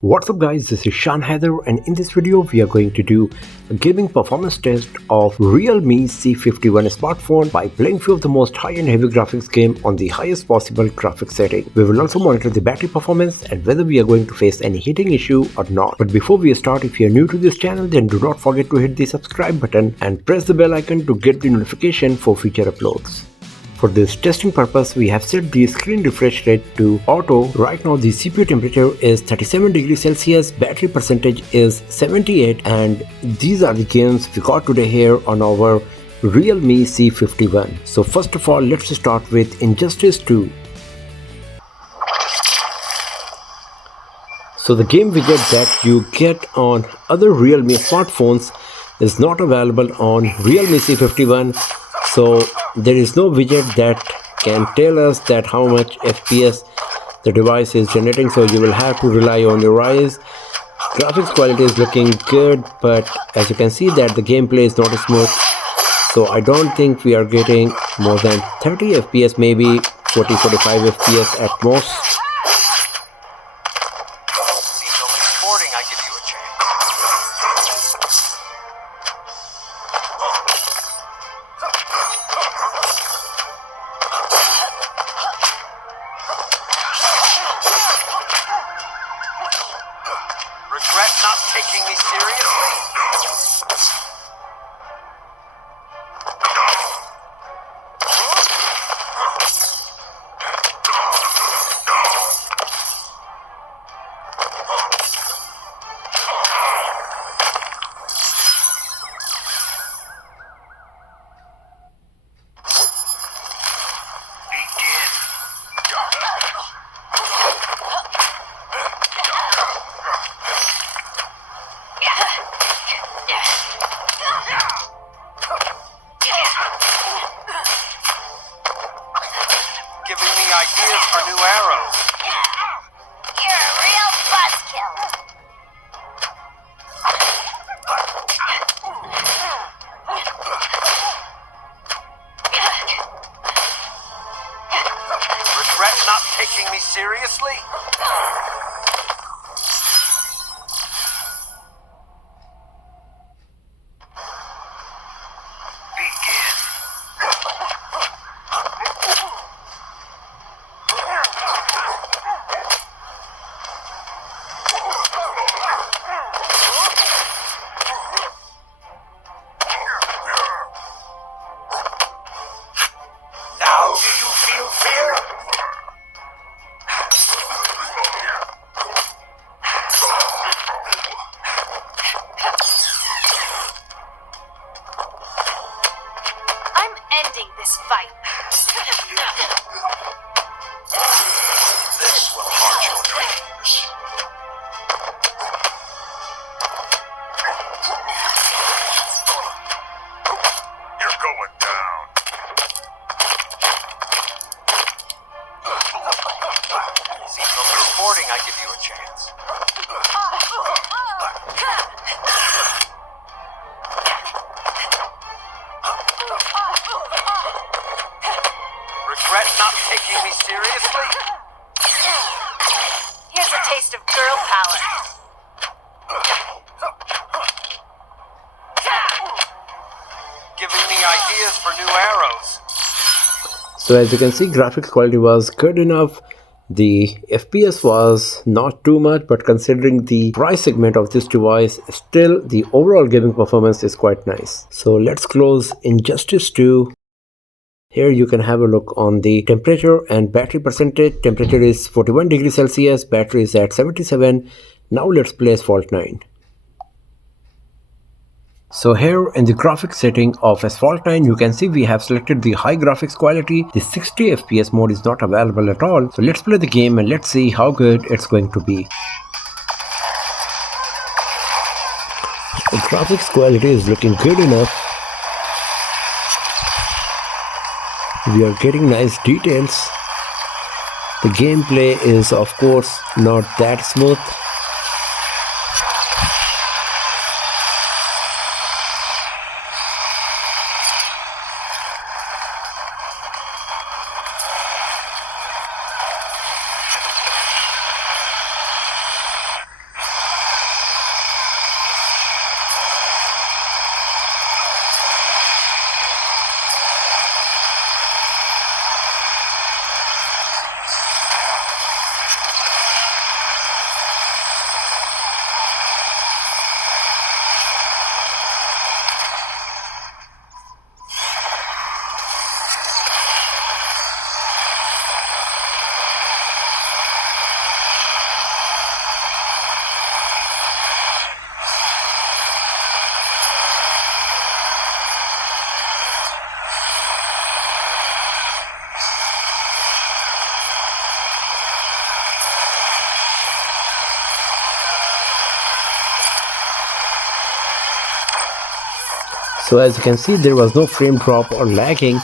What's up guys, this is Shan Heather and in this video we are going to do a gaming performance test of Realme C51 smartphone by playing few of the most high-end heavy graphics game on the highest possible graphics setting. We will also monitor the battery performance and whether we are going to face any heating issue or not. But before we start, if you are new to this channel then do not forget to hit the subscribe button and press the bell icon to get the notification for future uploads. For this testing purpose, we have set the screen refresh rate to auto. Right now the CPU temperature is 37 degrees Celsius, battery percentage is 78, and these are the games we got today here on our Realme C51. So first of all, let's start with Injustice 2. So the game widget that you get on other Realme smartphones is not available on Realme C51. So there is no widget that can tell us that how much FPS the device is generating, so you will have to rely on your eyes. Graphics quality is looking good, but as you can see that the gameplay is not smooth, so I don't think we are getting more than 30 FPS, maybe 40-45 FPS at most. Regret not taking me seriously? Giving me ideas for new arrows. You're a real buzzkill. Regret not taking me seriously? Now do you feel fear? I'm ending this fight. This will haunt your dreams. You're going down. See, from reporting, I give you a chance. Regret not taking me seriously? Here's a taste of girl power. Giving me ideas for new arrows. So as you can see, graphics quality was good enough. The FPS was not too much, but considering the price segment of this device, still the overall gaming performance is quite nice. So let's close Injustice 2. Here you can have a look on the temperature and battery percentage. Temperature is 41 degrees Celsius, battery is at 77. Now let's play Asphalt 9. So here in the graphics setting of Asphalt 9, you can see we have selected the high graphics quality. The 60 FPS mode is not available at all. So let's play the game and let's see how good it's going to be. The graphics quality is looking good enough. We are getting nice details. The gameplay is of course not that smooth. So as you can see, there was no frame drop or lagging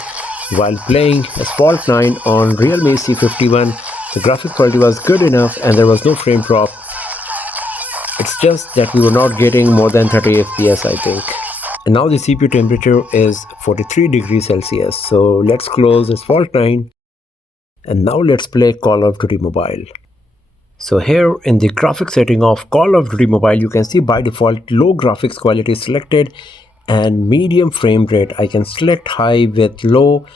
while playing Asphalt 9 on Realme C51. The graphic quality was good enough and there was no frame drop. It's just that we were not getting more than 30 FPS, I think. And now the CPU temperature is 43 degrees Celsius. So let's close Asphalt 9 and now let's play Call of Duty Mobile. So here in the graphics setting of Call of Duty Mobile, you can see by default low graphics quality is selected and medium frame rate. I can select high with low,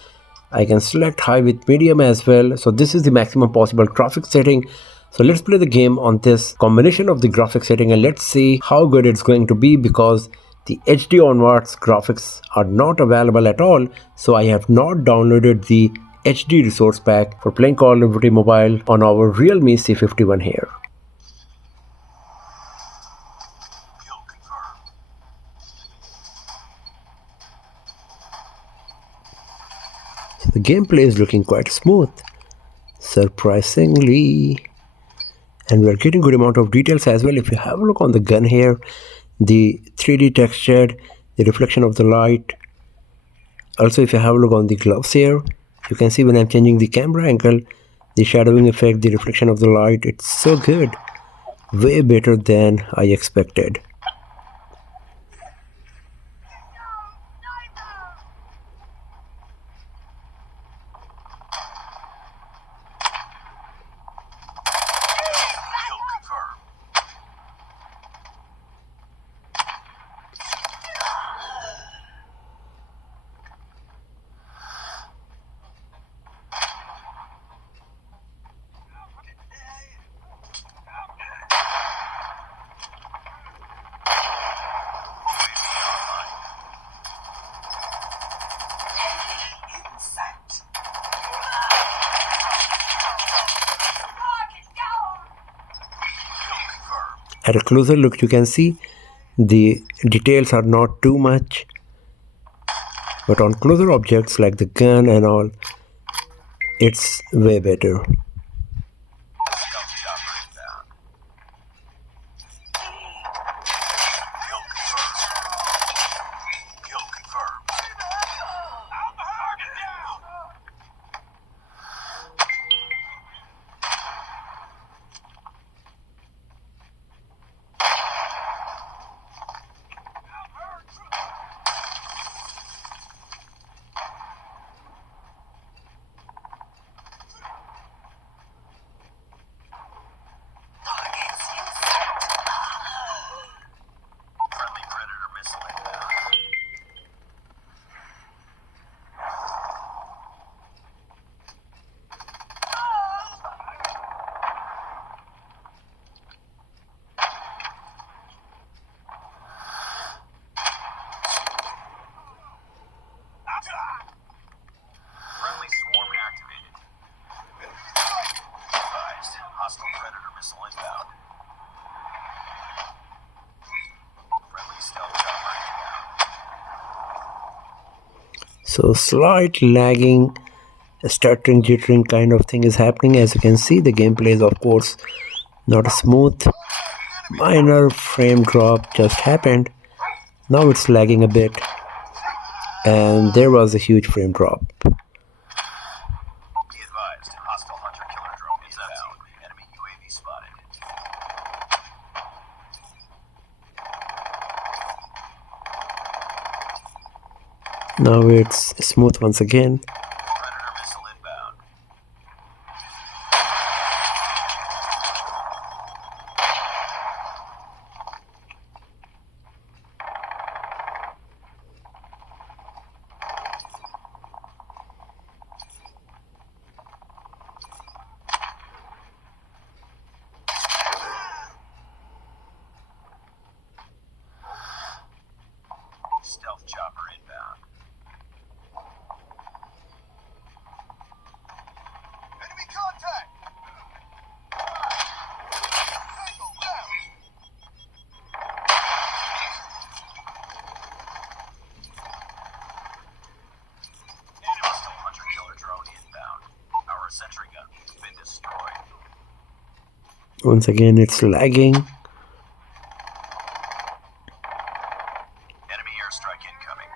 I can select high with medium as well. So this is the maximum possible graphics setting. So let's play the game on this combination of the graphics setting and let's see how good it's going to be, because the HD onwards graphics are not available at all. So I have not downloaded the HD resource pack for playing Call of Duty Mobile on our Realme C51 here. So the gameplay is looking quite smooth, surprisingly, and we're getting good amount of details as well. If you have a look on the gun here, the 3D textured, the reflection of the light. Also, if you have a look on the gloves here, you can see when I'm changing the camera angle, the shadowing effect, the reflection of the light, it's so good. Way better than I expected. At a closer look, you can see the details are not too much, but on closer objects like the gun and all, it's way better. Hostile predator missile inbound. Friendly stealth chopper inbound. So slight lagging, stuttering, jittering kind of thing is happening. As you can see, the gameplay is of course not smooth. Minor frame drop just happened. Now it's lagging a bit, and there was a huge frame drop. Be advised, hostile hunter-killer drone inbound. Enemy UAV spotted. Now it's smooth once again. Predator missile inbound. Stealth chopper inbound. Enemy contact! Tango down! Hostile hunter-killer drone inbound. Our sentry gun has been destroyed. Once again, it's lagging. Enemy airstrike incoming.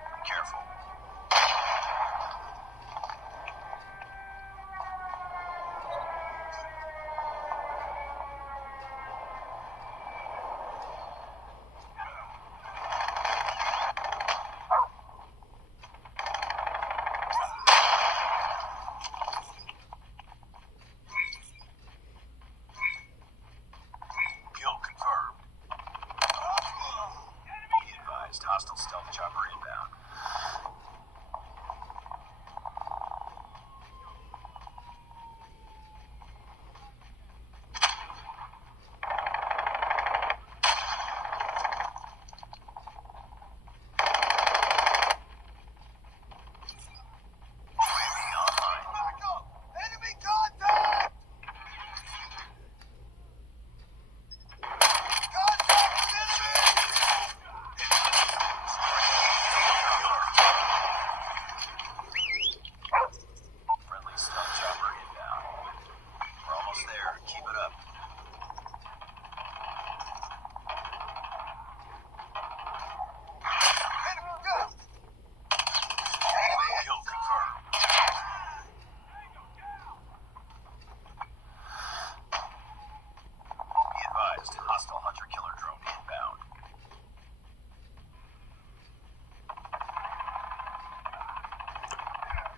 Hostile hunter-killer drone inbound.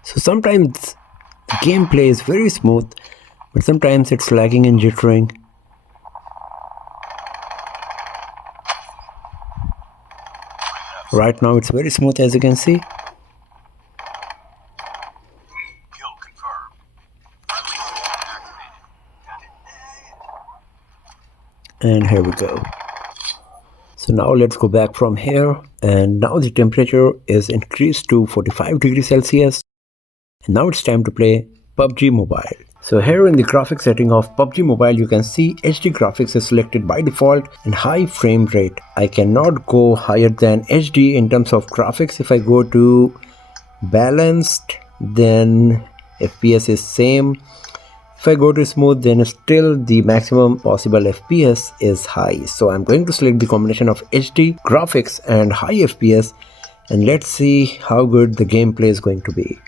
So sometimes the gameplay is very smooth, but sometimes it's lagging and jittering. Right now it's very smooth, as you can see. Kill confirmed. Friendly swarm activated. And here we go. So now let's go back from here, and now the temperature is increased to 45 degrees Celsius, and now it's time to play PUBG Mobile. So here in the graphics setting of PUBG Mobile, you can see HD graphics is selected by default and high frame rate. I cannot go higher than HD in terms of graphics. If I go to balanced, then FPS is same. If I go to smooth, then still the maximum possible FPS is high. So I'm going to select the combination of HD graphics and high FPS, and let's see how good the gameplay is going to be.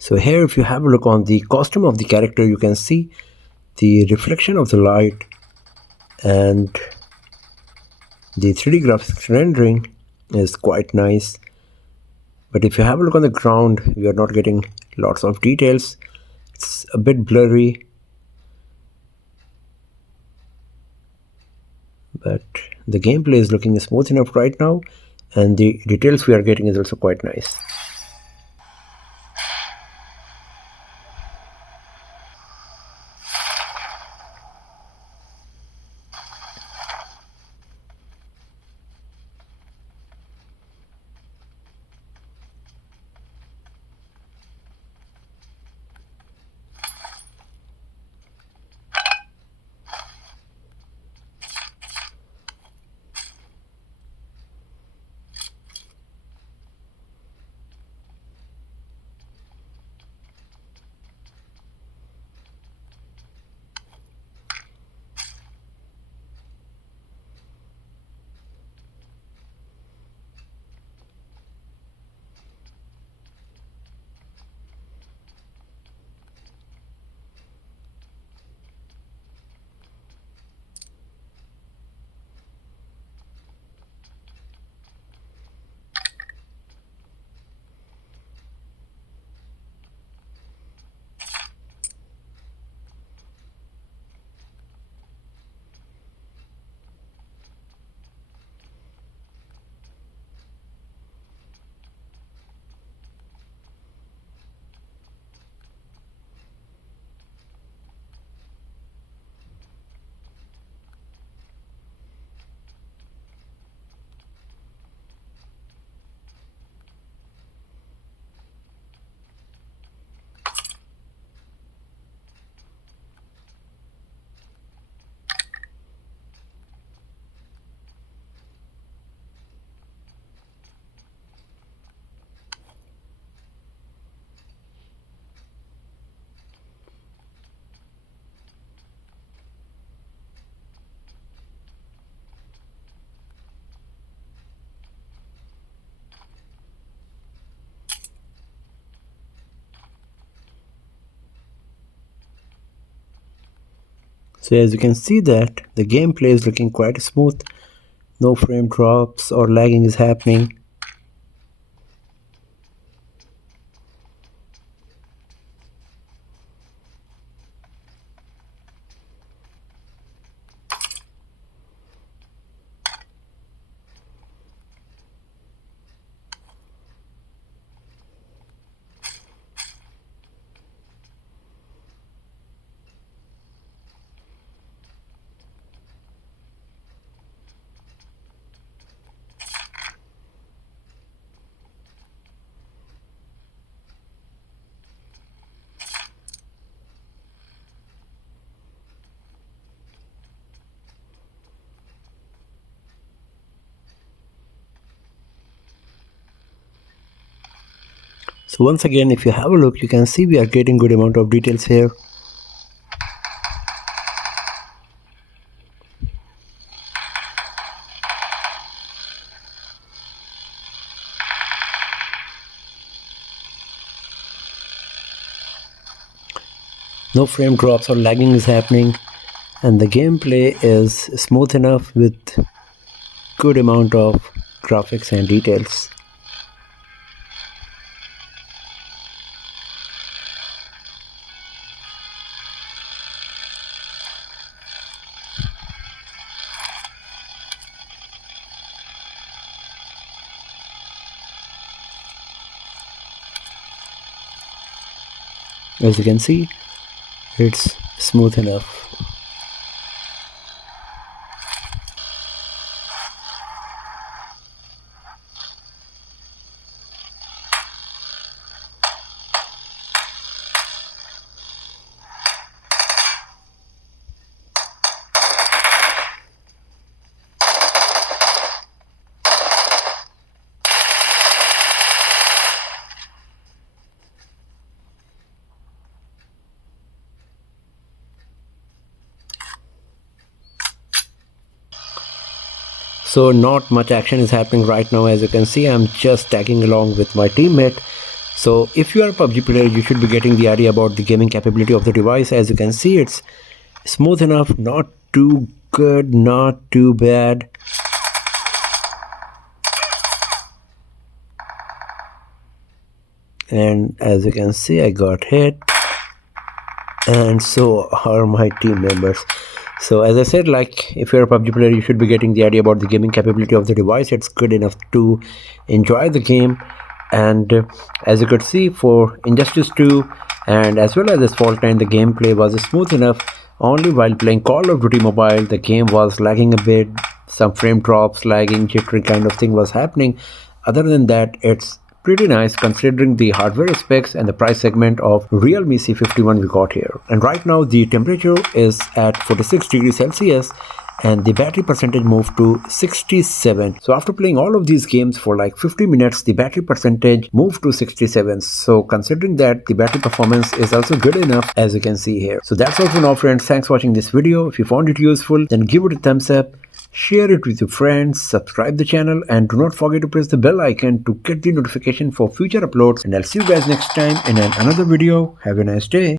So here, if you have a look on the costume of the character, you can see the reflection of the light and the 3D graphics rendering is quite nice. But if you have a look on the ground, you are not getting lots of details. It's a bit blurry, but the gameplay is looking smooth enough right now, and the details we are getting is also quite nice. So as you can see that the gameplay is looking quite smooth. No frame drops or lagging is happening. So once again, if you have a look, you can see we are getting good amount of details here. No frame drops or lagging is happening. and the gameplay is smooth enough with good amount of graphics and details. As you can see, it's smooth enough. So not much action is happening right now. As you can see, I'm just tagging along with my teammate. So if you are a PUBG player, you should be getting the idea about the gaming capability of the device. As you can see, it's smooth enough, not too good, not too bad. And as you can see, I got hit, and so are my team members. So as I said, like, if you're a PUBG player, you should be getting the idea about the gaming capability of the device. It's good enough to enjoy the game. And as you could see, for Injustice 2 and as well as Asphalt 9, the gameplay was smooth enough. Only while playing Call of Duty Mobile, the game was lagging a bit. Some frame drops, lagging, jittery kind of thing was happening. Other than that, it's pretty nice considering the hardware specs and the price segment of Realme C51 we got here. And right now the temperature is at 46 degrees Celsius and the battery percentage moved to 67. So after playing all of these games for like 50 minutes, the battery percentage moved to 67. So considering that, the battery performance is also good enough, as you can see here. So that's all for now, friends. Thanks for watching this video. If you found it useful, then give it a thumbs up, share it with your friends, subscribe the channel, and do not forget to press the bell icon to get the notification for future uploads. And I'll see you guys next time in another video. Have a nice day.